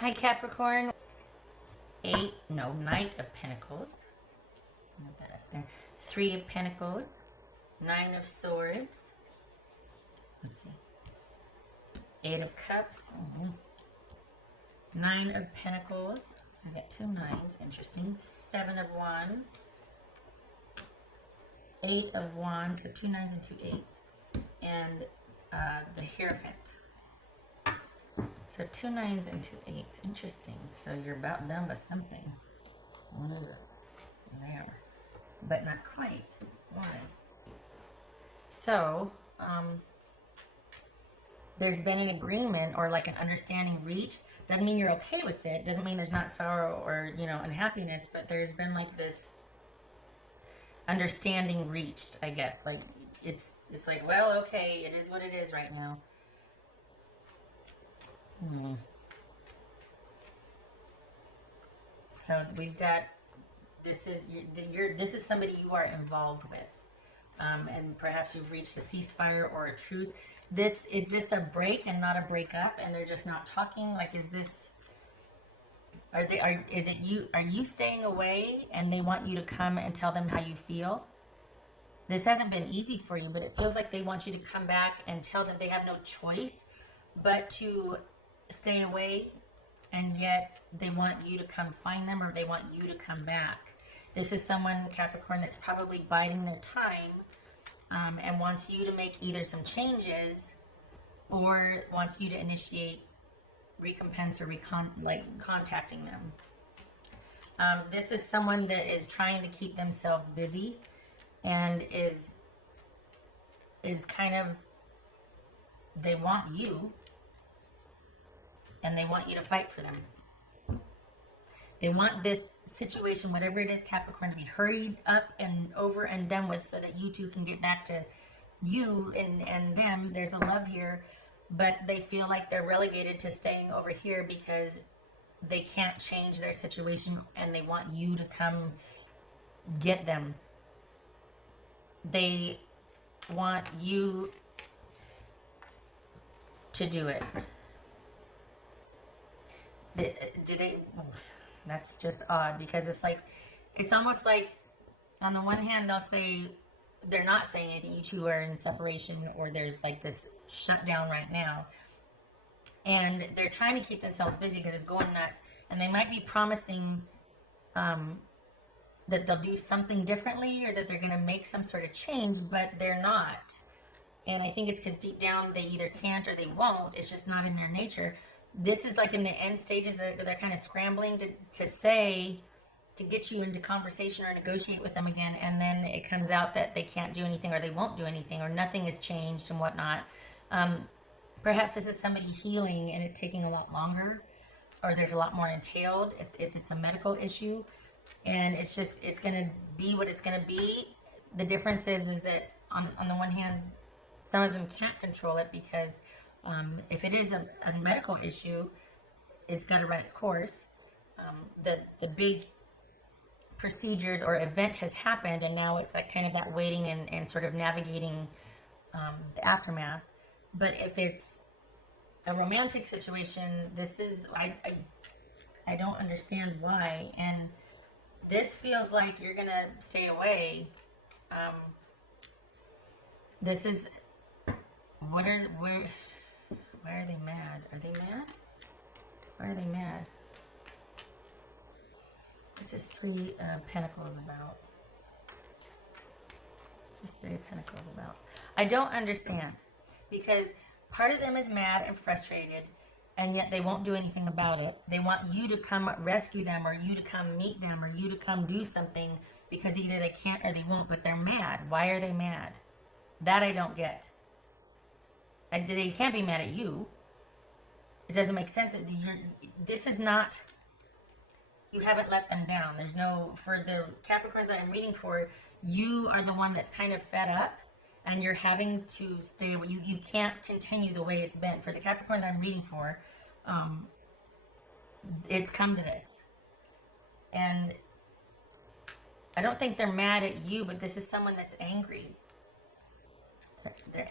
Hi Capricorn. Knight of Pentacles. Put that up there. 3 of Pentacles. 9 of Swords. Let's see. 8 of Cups. 9 of Pentacles. So we got 2 9s. Interesting. 7 of Wands. 8 of Wands. So 2 9s and 2 8s. And the Hierophant. So 2 9s and 2 8s. Interesting. So you're about done with something. What is it? There. But not quite. Why? So, there's been an agreement or like an understanding reached. Doesn't mean you're okay with it. Doesn't mean there's not sorrow or, unhappiness. But there's been like this understanding reached, I guess. Like, it's like, well, okay, it is what it is right now. So we've got, this is somebody you are involved with, and perhaps you've reached a ceasefire or a truce. Is this a break and not a breakup, and they're just not talking? Like, are you staying away and they want you to come and tell them how you feel? This hasn't been easy for you, but it feels like they want you to come back and tell them they have no choice but to stay away, and yet they want you to come find them, or they want you to come back. This is someone, Capricorn, that's probably biding their time, and wants you to make either some changes or wants you to initiate recompense or contacting them. This is someone that is trying to keep themselves busy and is kind of, they want you, and they want you to fight for them. They want this situation, whatever it is, Capricorn, to be hurried up and over and done with so that you two can get back to you and them. There's a love here, but they feel like they're relegated to staying over here because they can't change their situation, and they want you to come get them. They want you to do it. That's just odd, because it's almost like, on the one hand, they'll say they're not saying anything, you two are in separation, or there's like this shutdown right now, and they're trying to keep themselves busy because it's going nuts, and they might be promising that they'll do something differently, or that they're going to make some sort of change, but they're not. And I think it's because deep down they either can't or they won't. It's just not in their nature. This is like in the end stages, they're kind of scrambling to get you into conversation or negotiate with them again, and then it comes out that they can't do anything, or they won't do anything, or nothing has changed and whatnot. Perhaps this is somebody healing and it's taking a lot longer, or there's a lot more entailed if it's a medical issue, and it's going to be what it's going to be. The difference is that on the one hand, some of them can't control it because if it is a medical issue, it's got to run its course. The big procedures or event has happened, and now it's like kind of that waiting and sort of navigating the aftermath. But if it's a romantic situation, I don't understand why. And this feels like you're gonna stay away. This is why are they mad? Are they mad? Why are they mad? This is 3 Pentacles about. This is 3 Pentacles about. I don't understand, because part of them is mad and frustrated, and yet they won't do anything about it. They want you to come rescue them, or you to come meet them, or you to come do something, because either they can't or they won't, but they're mad. Why are they mad? That I don't get. They can't be mad at you. It doesn't make sense. This is not, you haven't let them down. There's no, for the Capricorns that I'm reading for, you are the one that's kind of fed up, and you're having to stay away. You can't continue the way it's been. For the Capricorns I'm reading for, it's come to this. And I don't think they're mad at you, but this is someone that's angry.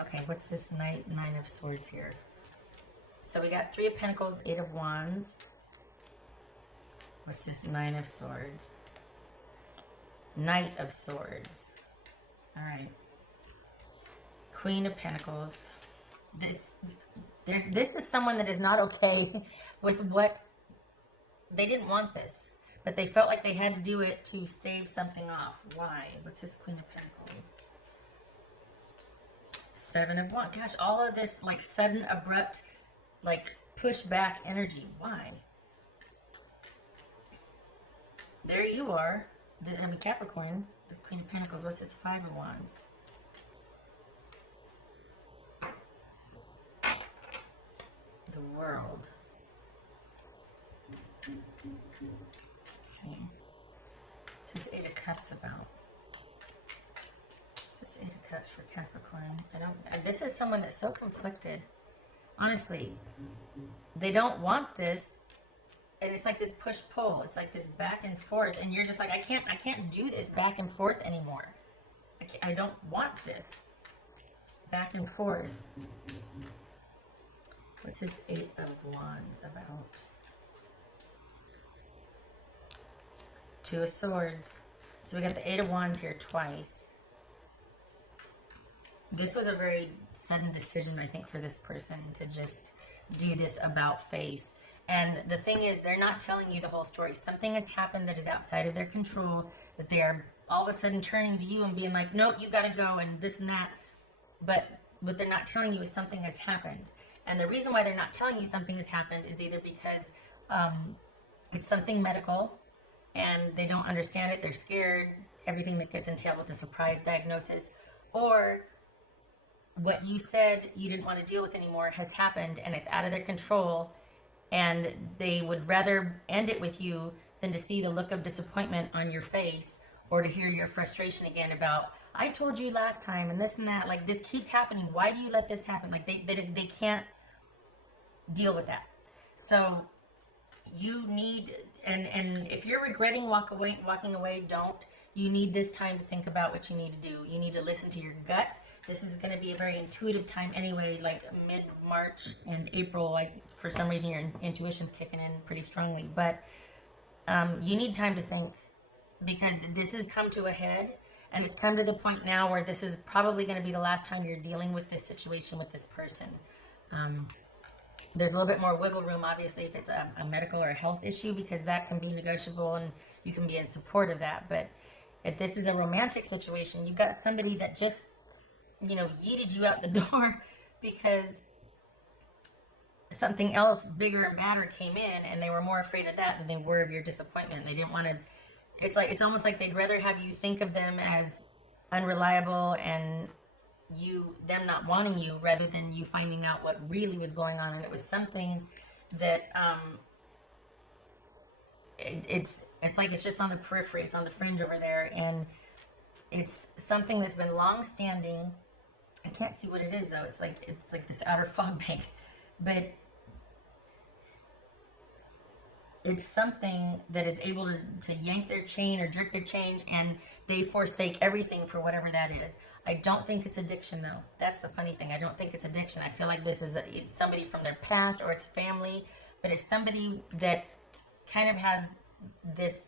Okay, what's this Nine of Swords here? So we got 3 of Pentacles, 8 of Wands, What's this? Nine of Swords. Knight of Swords. All right. Queen of Pentacles. This is someone that is not okay with what they didn't want this, but they felt like they had to do it to stave something off. Why? What's this Queen of Pentacles? Seven of Wands. Gosh, all of this like sudden, abrupt, like push back energy. Why? There you are. I mean, Capricorn. This Queen of Pentacles. What's this Five of Wands? The World. Okay. What's this Eight of Cups about? What's this Eight of Cups for Capricorn? This is someone that's so conflicted. Honestly, they don't want this, and it's like this push-pull. It's like this back and forth, and you're just like, I can't do this back and forth anymore. I don't want this back and forth. What's this Eight of Wands about? Two of Swords. So we got the Eight of Wands here twice. This was a very sudden decision, I think, for this person to just do this about face. And the thing is, they're not telling you the whole story. Something has happened that is outside of their control, that they are all of a sudden turning to you and being like, no, you got to go and this and that. But what they're not telling you is something has happened. And the reason why they're not telling you something has happened is either because it's something medical and they don't understand it, they're scared, everything that gets entailed with a surprise diagnosis, or what you said you didn't want to deal with anymore has happened and it's out of their control, and they would rather end it with you than to see the look of disappointment on your face or to hear your frustration again about, I told you last time and this and that, like this keeps happening. Why do you let this happen? Like they can't deal with that. So you need, and if you're regretting walking away, don't. You need this time to think about what you need to do. You need to listen to your gut. This is going to be a very intuitive time anyway, like mid-March and April, like for some reason your intuition's kicking in pretty strongly. But you need time to think, because this has come to a head, and it's come to the point now where this is probably going to be the last time you're dealing with this situation with this person. There's a little bit more wiggle room, obviously, if it's a medical or a health issue, because that can be negotiable and you can be in support of that. But if this is a romantic situation, you've got somebody that just, yeeted you out the door because something else bigger and badder came in, and they were more afraid of that than they were of your disappointment. They didn't want to. It's almost like they'd rather have you think of them as unreliable and them not wanting you, rather than you finding out what really was going on. And it was something that it's like it's just on the periphery, it's on the fringe over there, and it's something that's been long standing. I can't see what it is though. It's like this outer fog bank, but it's something that is able to yank their chain or jerk their chain, and they forsake everything for whatever that is. I don't think it's addiction though. That's the funny thing. I don't think it's addiction. I feel like this is it's somebody from their past, or it's family, but it's somebody that kind of has this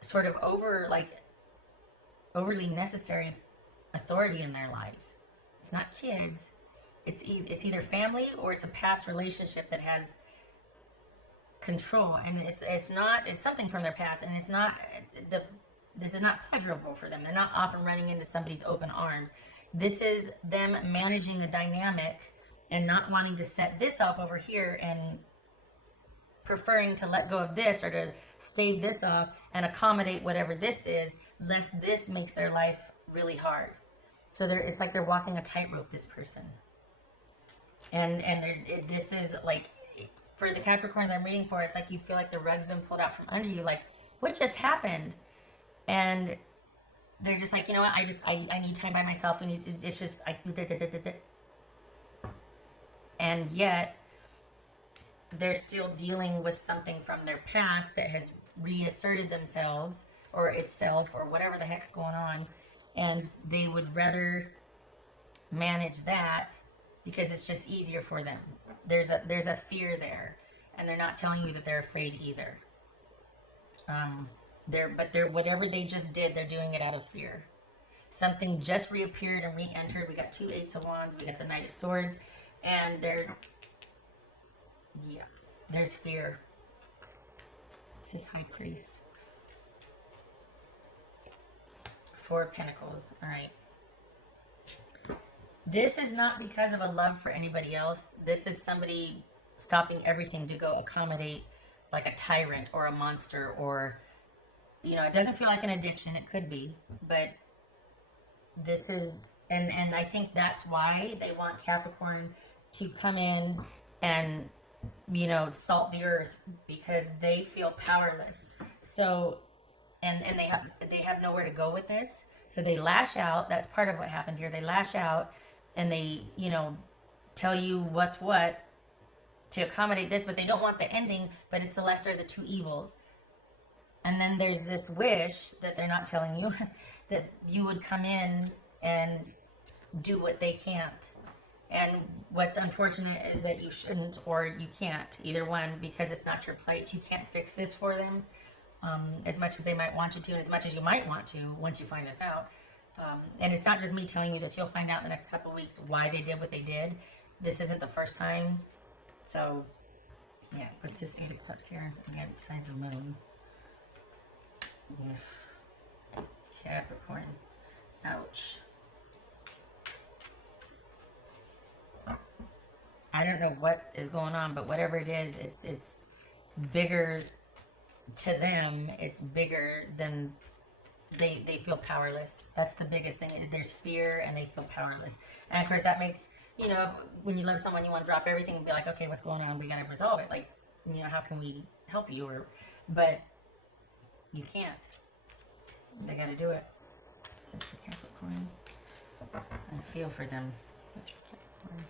sort of overly necessary authority in their life. It's not kids. It's either family or it's a past relationship that has control, and it's something from their past, and this is not pleasurable for them. They're not often running into somebody's open arms. This is them managing a dynamic and not wanting to set this off over here and preferring to let go of this or to stave this off and accommodate whatever this is, lest this makes their life really hard. So it's like they're walking a tightrope, this person. And this is like, for the Capricorns I'm reading for, it's like you feel like the rug's been pulled out from under you. Like, what just happened? And they're just like, you know what? I need time by myself. It's just and yet they're still dealing with something from their past that has reasserted themselves or itself or whatever the heck's going on, and they would rather manage that because it's just easier for them. There's a fear there, and they're not telling you that they're afraid either. They're whatever they just did, they're doing it out of fear. Something just reappeared and re-entered. We got 2 Eights of Wands. We got the Knight of Swords, and there's fear. This is High Priest. 4 of Pentacles. All right. This is not because of a love for anybody else. This is somebody stopping everything to go accommodate like a tyrant or a monster, or, you know, it doesn't feel like an addiction. It could be, but this is, and I think that's why they want Capricorn to come in and, you know, salt the earth, because they feel powerless. So, and they have nowhere to go with this. So they lash out. That's part of what happened here. They lash out and they, you know, tell you what's what to accommodate this, but they don't want the ending, but it's the lesser of the two evils. And then there's this wish that they're not telling you that you would come in and do what they can't. And what's unfortunate is that you shouldn't, or you can't, either one, because it's not your place. You can't fix this for them as much as they might want you to, and as much as you might want to once you find this out. And it's not just me telling you this. You'll find out in the next couple of weeks why they did what they did. This isn't the first time. So, yeah, what's this 8 of Cups here? Yeah, besides the moon. Yeah. Capricorn. Ouch. I don't know what is going on, but whatever it is, it's bigger to them. It's bigger than they feel powerless. That's the biggest thing. There's fear and they feel powerless. And of course that makes, you know, when you love someone, you want to drop everything and be like, okay, what's going on? We got to resolve it. Like, you know, how can we help you? But you can't. They got to do it. This is for Capricorn. I feel for them. That's for Capricorn.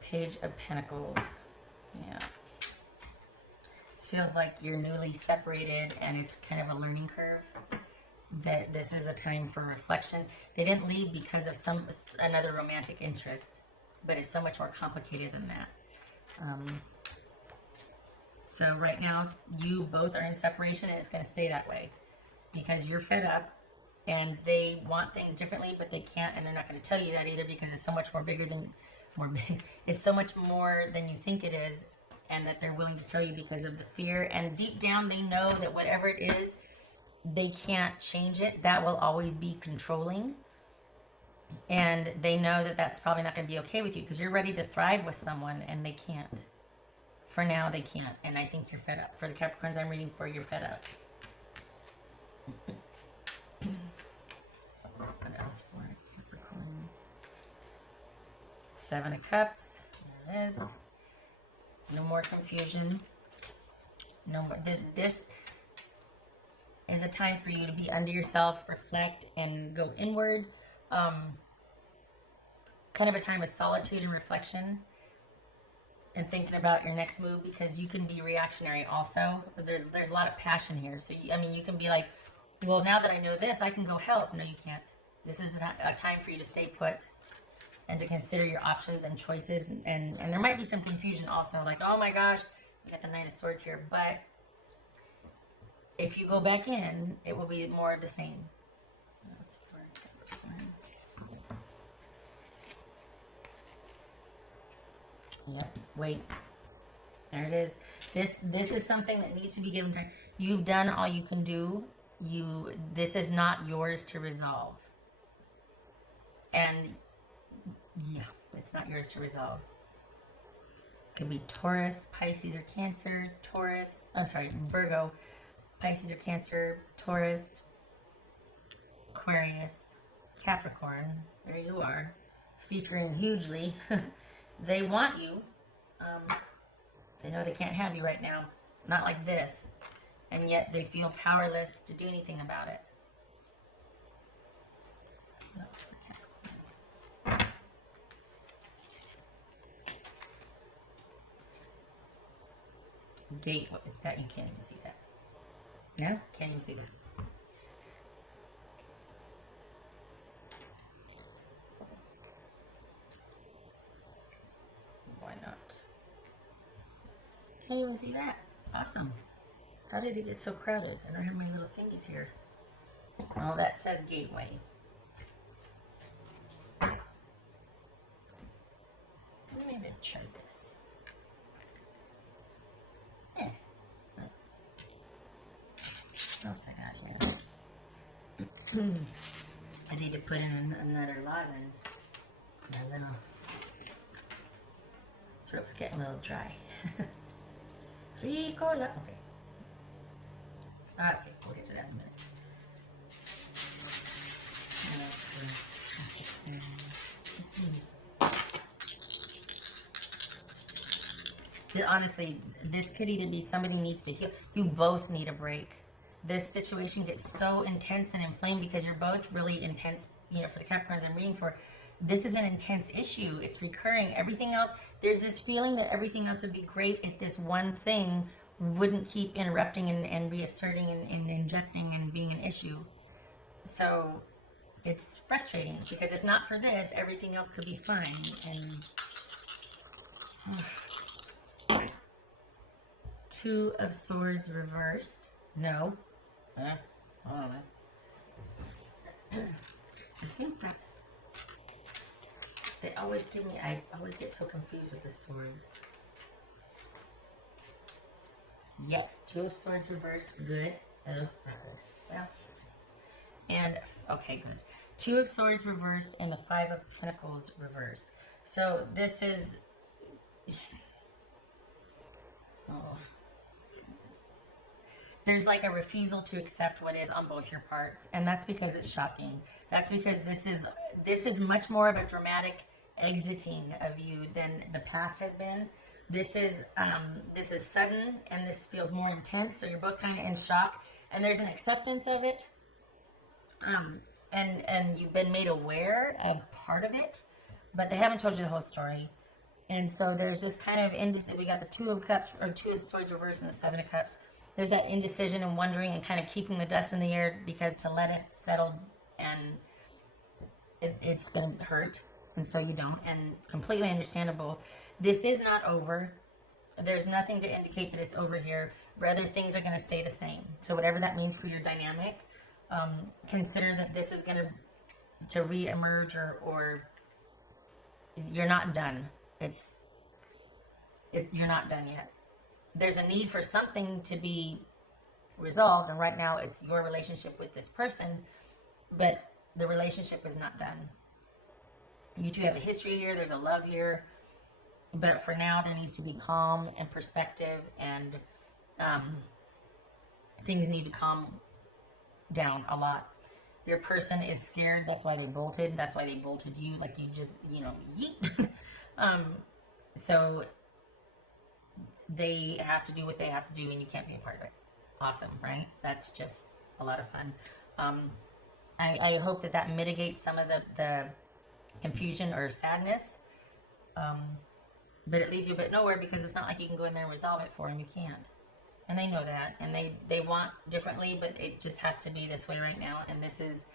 Page of Pentacles. Yeah. This feels like you're newly separated and it's kind of a learning curve. That this is a time for reflection. They didn't leave because of another romantic interest, but it's so much more complicated than that. So right now, you both are in separation and it's going to stay that way because you're fed up and they want things differently, but they can't, and they're not going to tell you that either because it's so much it's so much more than you think it is, and that they're willing to tell you because of the fear. And deep down, they know that whatever it is, they can't change it. That will always be controlling. And they know that that's probably not going to be okay with you because you're ready to thrive with someone and they can't. For now, they can't. And I think you're fed up. For the Capricorns I'm reading for, you're fed up. What else for Capricorn? 7 of Cups. There it is. No more confusion. No more. This is a time for you to be under yourself, reflect, and go inward. Kind of a time of solitude and reflection and thinking about your next move, because you can be reactionary also. There's a lot of passion here. So, you can be like, well, now that I know this, I can go help. No, you can't. This is a time for you to stay put and to consider your options and choices. And there might be some confusion also, like, oh my gosh, we got the Knight of Swords here. But if you go back in, it will be more of the same. Yep, wait. There it is. This is something that needs to be given time. You've done all you can do. This is not yours to resolve. And yeah, it's not yours to resolve. It's gonna be Taurus, Pisces, or Cancer. Virgo, Pisces or Cancer, Taurus, Aquarius, Capricorn. There you are, featuring hugely. They want you. They know they can't have you right now. Not like this. And yet they feel powerless to do anything about it. What else for Capricorn? Gate. That you can't even see that. No? Can't even see that. Why not? Can't even see that. Awesome. How did it get so crowded? I don't have my little thingies here. Oh, that says gateway. Maybe try this. Yeah. What else I got here? I need to put in another lozenge. My little throat's getting a little dry. Ricola. Okay. Okay, we'll get to that in a minute. Honestly, this could either be somebody needs to heal. You both need a break. This situation gets so intense and inflamed because you're both really intense, you know, for the Capricorns I'm reading for. This is an intense issue. It's recurring. Everything else, there's this feeling that everything else would be great if this one thing wouldn't keep interrupting and reasserting and injecting and being an issue. So it's frustrating because if not for this, everything else could be fine. And Two of Swords reversed. No. I don't know. I think that's... They always give me... I always get so confused with the swords. Yes. Two of Swords reversed. Good. Oh, not good. Well. And... Okay, good. Two of Swords reversed and the Five of Pentacles reversed. So this is... Oh... There's like a refusal to accept what is on both your parts, and that's because it's shocking. That's because this is much more of a dramatic exiting of you than the past has been. This is sudden, and this feels more intense. So you're both kind of in shock, and there's an acceptance of it, and you've been made aware of part of it, but they haven't told you the whole story. And so there's this kind of we got the Two of Cups or Two of Swords reversed and the Seven of Cups. There's that indecision and wondering and kind of keeping the dust in the air because to let it settle and it's going to hurt. And so you don't. And completely understandable. This is not over. There's nothing to indicate that it's over here. Rather, things are going to stay the same. So whatever that means for your dynamic, consider that this is going to re-emerge or you're not done. You're not done yet. There's a need for something to be resolved, and right now it's your relationship with this person, but the relationship is not done. You two have a history here, there's a love here, but for now there needs to be calm and perspective, and things need to calm down a lot. Your person is scared, that's why they bolted you, like you just, yeet. So they have to do what they have to do and you can't be a part of it. Awesome, right? That's just a lot of fun. I hope that mitigates some of the confusion or sadness. But it leaves you a bit nowhere because it's not like you can go in there and resolve it for them. You can't. And they know that. And they want differently, but it just has to be this way right now. And this is,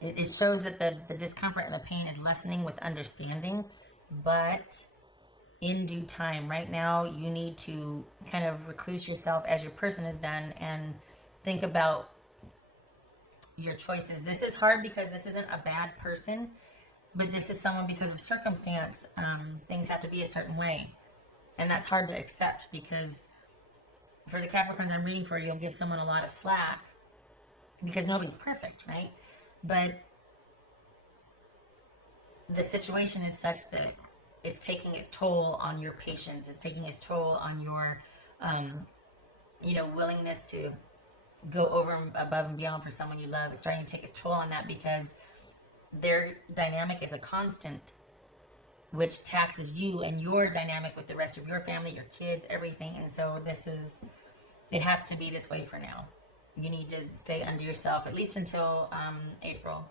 it shows that the discomfort and the pain is lessening with understanding, but in due time. Right now, you need to kind of recluse yourself as your person is done and think about your choices. This is hard because this isn't a bad person, but this is someone because of circumstance. Things have to be a certain way. And that's hard to accept because for the Capricorns I'm reading for, you'll give someone a lot of slack because nobody's perfect, right? But the situation is such that it's taking its toll on your patience. It's taking its toll on your, willingness to go over and above and beyond for someone you love. It's starting to take its toll on that because their dynamic is a constant, which taxes you and your dynamic with the rest of your family, your kids, everything. And so it has to be this way for now. You need to stay under yourself, at least until April.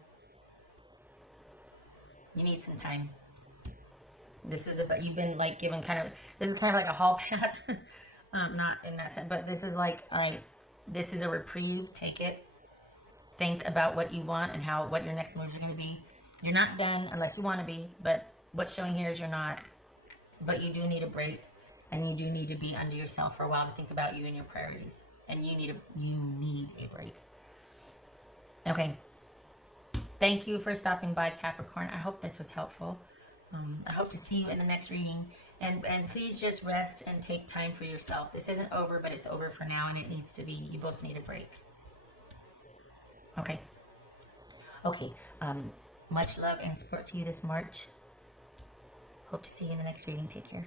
You need some time. This is about, you've been like given this is kind of like a hall pass. Not in that sense, but this is this is a reprieve. Take it. Think about what you want and what your next moves are going to be. You're not done unless you want to be, but what's showing here is you're not, but you do need a break. And you do need to be under yourself for a while to think about you and your priorities. And you need a break. Okay. Thank you for stopping by, Capricorn. I hope this was helpful. I hope to see you in the next reading. And please just rest and take time for yourself. This isn't over, but it's over for now, and it needs to be. You both need a break. Okay. Okay. Much love and support to you this March. Hope to see you in the next reading. Take care.